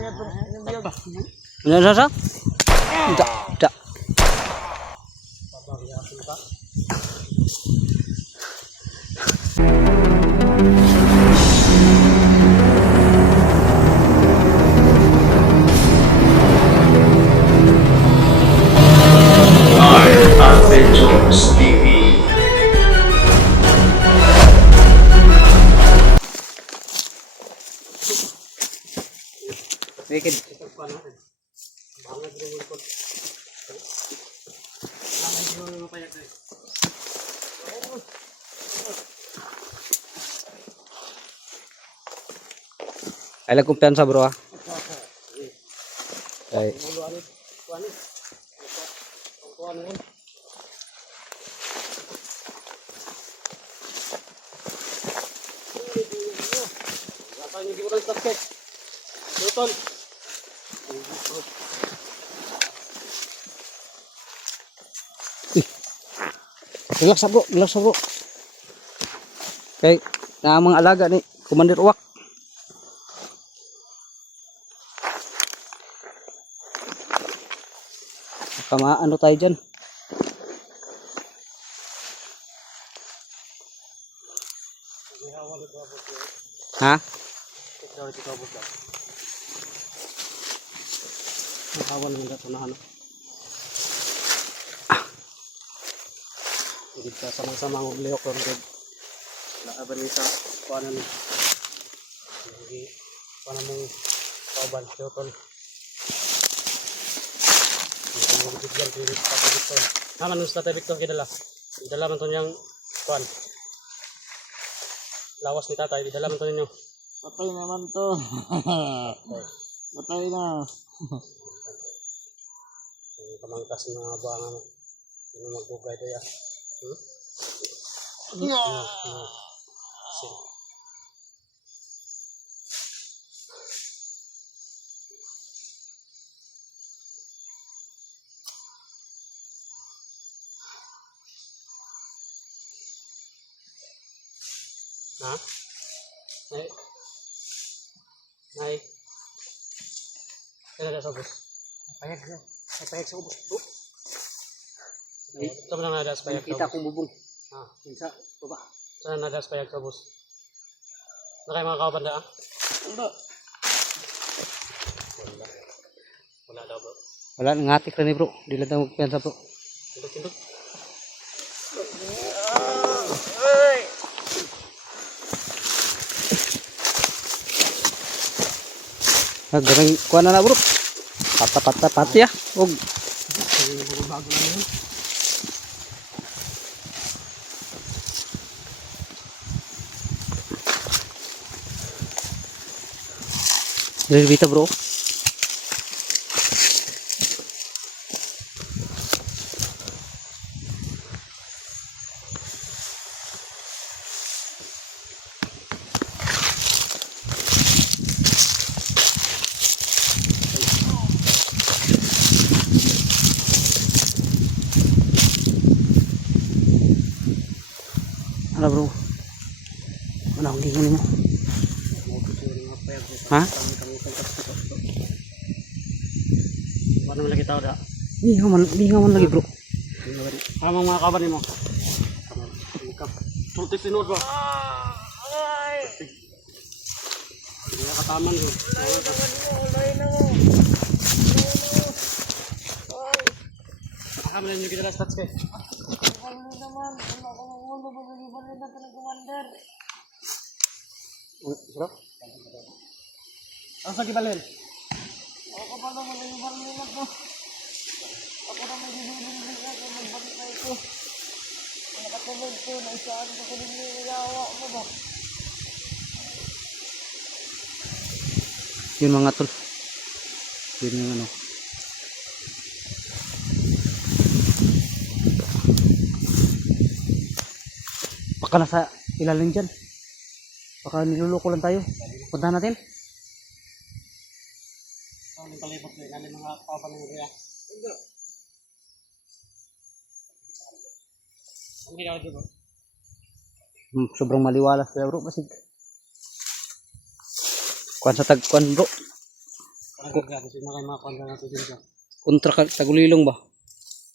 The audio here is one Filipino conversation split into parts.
Ano sa? Da. Adventures TV. Wicked. Ay, kumpiyansa bro ah. Ay. Relax bro, relax bro. Kay na mga alaga ni Commander Uwak. Kama ano tayo dyan? Ha? Nakawan mo dito na ano. Hindi ka samang-samang ugliyok ko rin. Nakaban niya sa kuanan. Hindi kuanan mong kauban. Siyotol. Naman nung Tatay Victor kidala. Idala man to niyang kuan. Lawas ni tatay, idala man to ninyo. Patay naman to. Patay na. Pamangkas ng mga buwangan mo. Ano magbugay tayo ah. Ha? Nay? Nay? Kailan na sa bus? Payag sa ubos bro. Ito mo na nadas payag sa ubos. Kita kong bubong. Ha? Minsa, baba. Saan nadas payag sa ubos? Na kayo mga kabanda ah? Wala. Wala daw bro. Wala, ngatik na ni bro. Di lang tayo magpiyansa bro. Tindog. Garang kuha na bro. Pati ah. Og. Bago lang yun. Dari bita bro. Ano bro? Ano ang gingon mo? Ha? Paano mo lagi tao da? Di man lagi bro. Kamang mga kaban mo. Sulti pinod ba? Hindi na kataman ko. Nakakamalan nyo kita na stats kayo. Sarap? Ang sa kibalin? Ako pa naman yung barlin ako. Ako na may bibili ako, magbalik na ito. Nakatulog ko, naisaan ko kung hindi nilawa mo ba? Yun mga tol. Yun yung ano. Baka nasa ilalim dyan. Baka niluloko lang tayo. Puntahan natin. Ang palibot ko, nalim mga kaban ng Ria. Ang hinaw dito. Sobrang maliwalas kaya bro. Masig. Kuan sa tagkuan bro. Kasi na kayo mga kanda natin din siya. Kontra Tagulilong ba?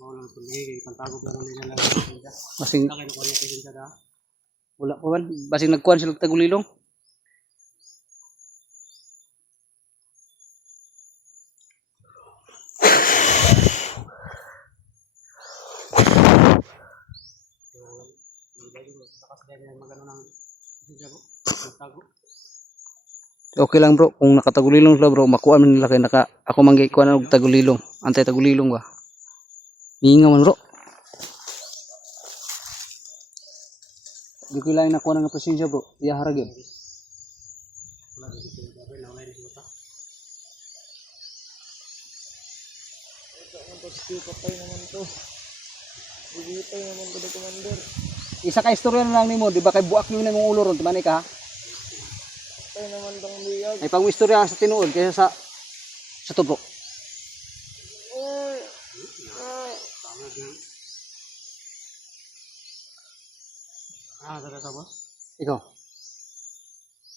Oo lang, tuloy. Pantagog lang nila lang. Basing Wala kayo nakuha natin din siya da. wala pa man. Basing nagkuhan sila Tagulilong. Takas din yung magano ng siya bro. Pantagog. Okay lang bro, kung nakatagulilong sila bro, makuha man nila kay ako manggay kuha og tagulilong. Antay tagulilong ba? Hinga man bro. Di ko lang nakuha ng presensya bro. Iya harag yun. Wala din siya gabi na wala din siya. Patay naman to. Bibitay naman to, Commander. Isa ka istorya na lang nimo, di ba kay buak yung imong ulo ron, timani ka ha? Patay naman tong biyag. Ay pang istorya sa tinuod kaysa sa to bro. Tama din. Tara sa boss. Ikaw.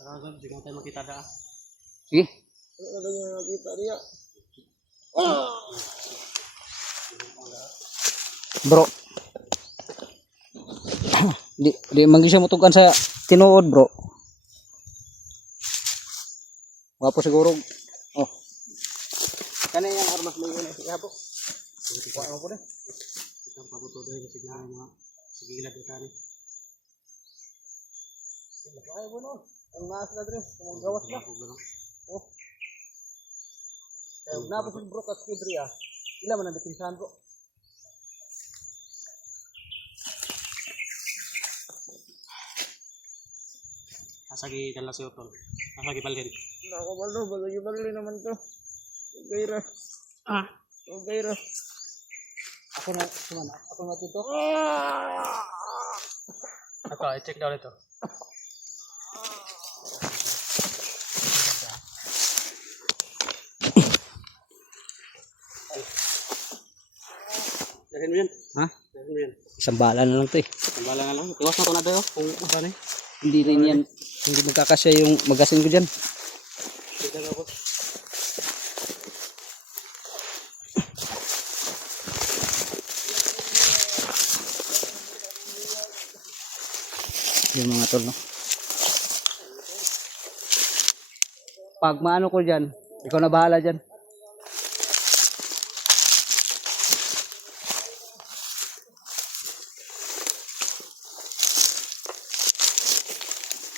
Tara sa, di tayo makita da. Sige. Ano na yung nakita niya? Bro. di manggi siya mutugan sa tinuod bro. Wapo siguro. Oh. Kani yang armas mo yun si Habo. Kuha mo ko na. Itang pabuto doon kasi nga mga sigilad ito ni. Ay, bueno. Ang naas na dre. Kung gawas na. Oh. Kaya napos yung bro kat kidri ah. Ila man ang dipinsahan bro. Asagi dala si Otol. Asagi balhin. Nakabalo, balagi naman to. Gaira. Gaira. Ako na sumana. Ako na dito. Ako, i-check daw ito. Dahin mo yan. Ha? Dahin mo yan. Isang bala na lang to eh. Tambala na lang. Iwas na ito na tayo. Kung ano eh. Hindi rin yan. Hindi magkakasya yung magasin ko dyan. Dito na ako. Yung mga tol no. Pag maano ko dyan, ikaw na bahala dyan.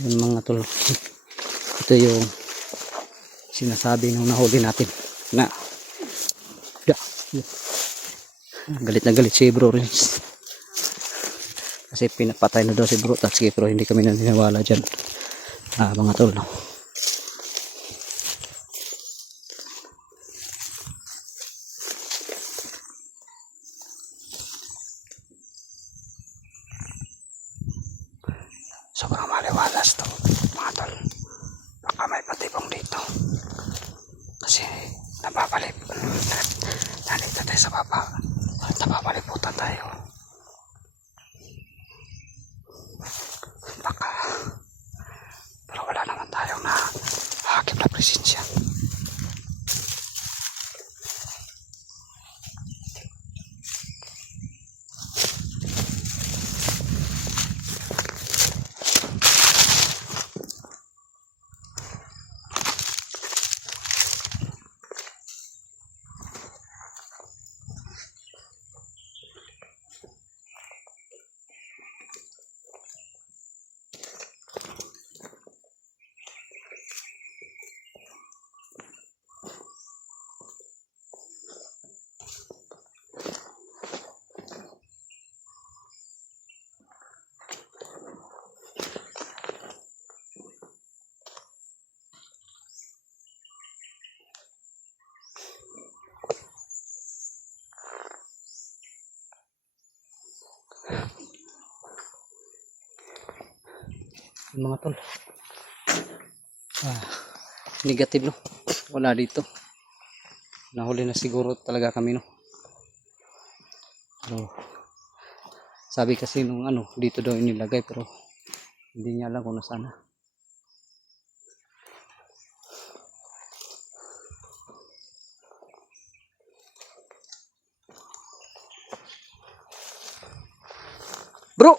Yung mga tol. Ito yung sinasabi nung nahuli natin na galit na galit si Bro Rins. Kasi pinapatay na daw si Bro Tatsuki pero hindi kami naniniwala dyan. Mga tol no. Sobrang maliwalas to mga tol. Baka may patibong dito. Kasi napapalip. Nandito tayo sa baba. Napapaliputan tayo. Baka. Pero wala naman tayong hakip na presensya. Yung mga tol. Negative no. Wala dito. Nahuli na siguro talaga kami no. Pero, sabi kasi nung dito daw inilagay pero hindi niya alam kung nasaan na. Bro!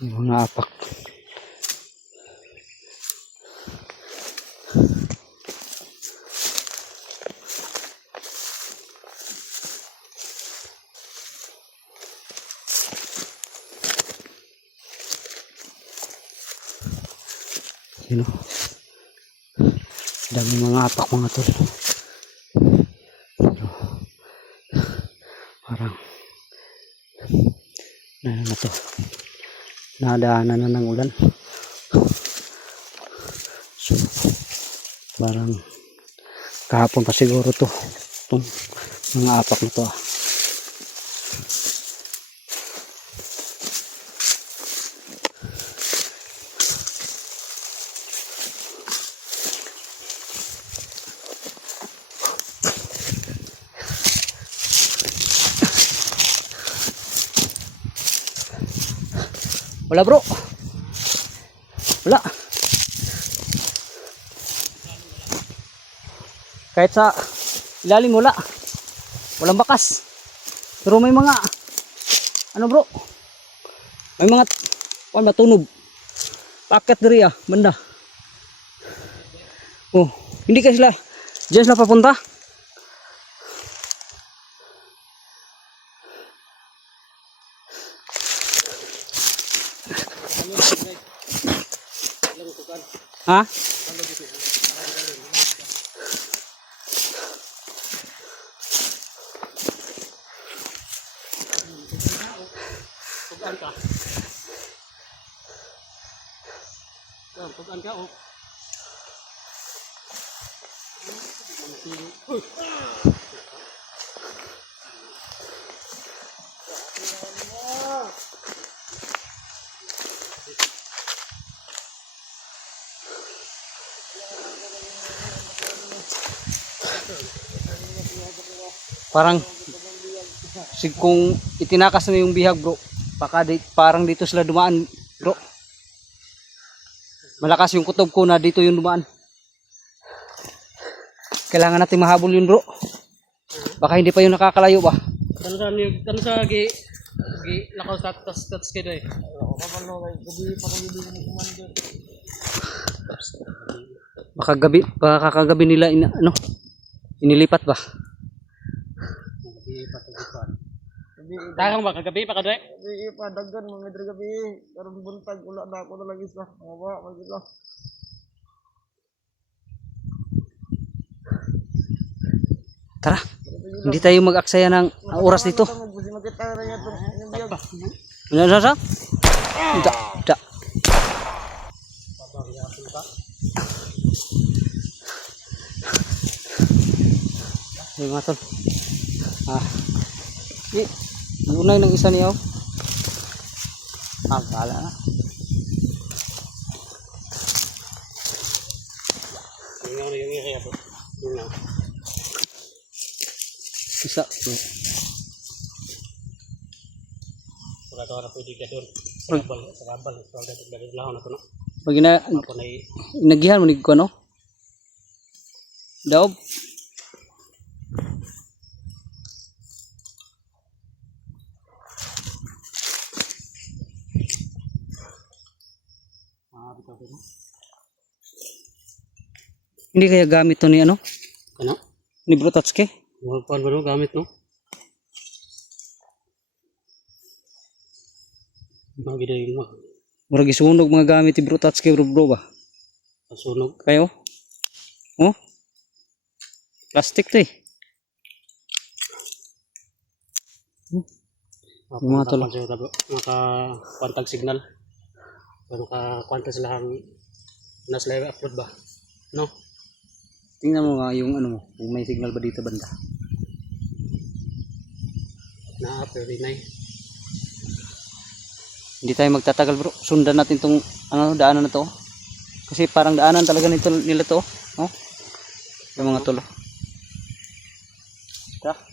Yung mga apak. Yun o. Dami mga apak mga tol. Pero, parang na to. Nadaanan na ng ulan. So, parang kahapon pa siguro to. Itong mga apak na to. Wala bro. Wala. Kahit sa ilalim wala. Walang bakas. Pero may mga ano bro? May mga matunog. Paket diri banda. Oh, hindi ka sila. Diyan sila papunta. Ha? Pugan ka. Pugan ka, oh. Parang kung itinakas mo yung bihag bro, parang dito sila dumaan bro. Malakas yung kutob ko na dito yung dumaan. Kailangan natin mahabol yun bro. Baka hindi pa yung nakakalayo ba? Kano sa lakaw sa tats kayo eh. Ako kabalo kay gabi pa kami din ng commander. Baka kakagabi nila inilipat ba? Dagang ba kagabi pa kadre? Gabi pa daggan mo medre gabi. Karon buntag ula na ako na lagi sa. Awa, magila. Tara, hindi tayo mag-aksaya ng oras dito. Ano sa? Da. Yung mga tol. Unay ng isa niyo. Bahala na. Yung kaya to. Yun lang. Isa. Pagka ito na pwede ka doon. Sa kabal. Sa kabal na ito na. Pag Ako na inagihan mo ni ko no? Daob. Hindi kaya gamit to ni ano? ano? Ni Bro Tatsuki? Paano ba no? Gamit no? Magida yung mga Murag isunog mga gamit ni Bro Tatsuki bro ba? sunog. Kayo? Oh? Plastic to eh. Mga tol. Maka-kwantag signal. Pero ka-kwanta sila ang nasa live upload ba? No? Tingnan mo nga yung ano mo, kung may signal ba dito banda. Na-upload rin na eh. Hindi tayo magtatagal bro. Sundan natin tong daanan na to. Kasi parang daanan talaga nila to. Oh? Yung mga tolo. Tara.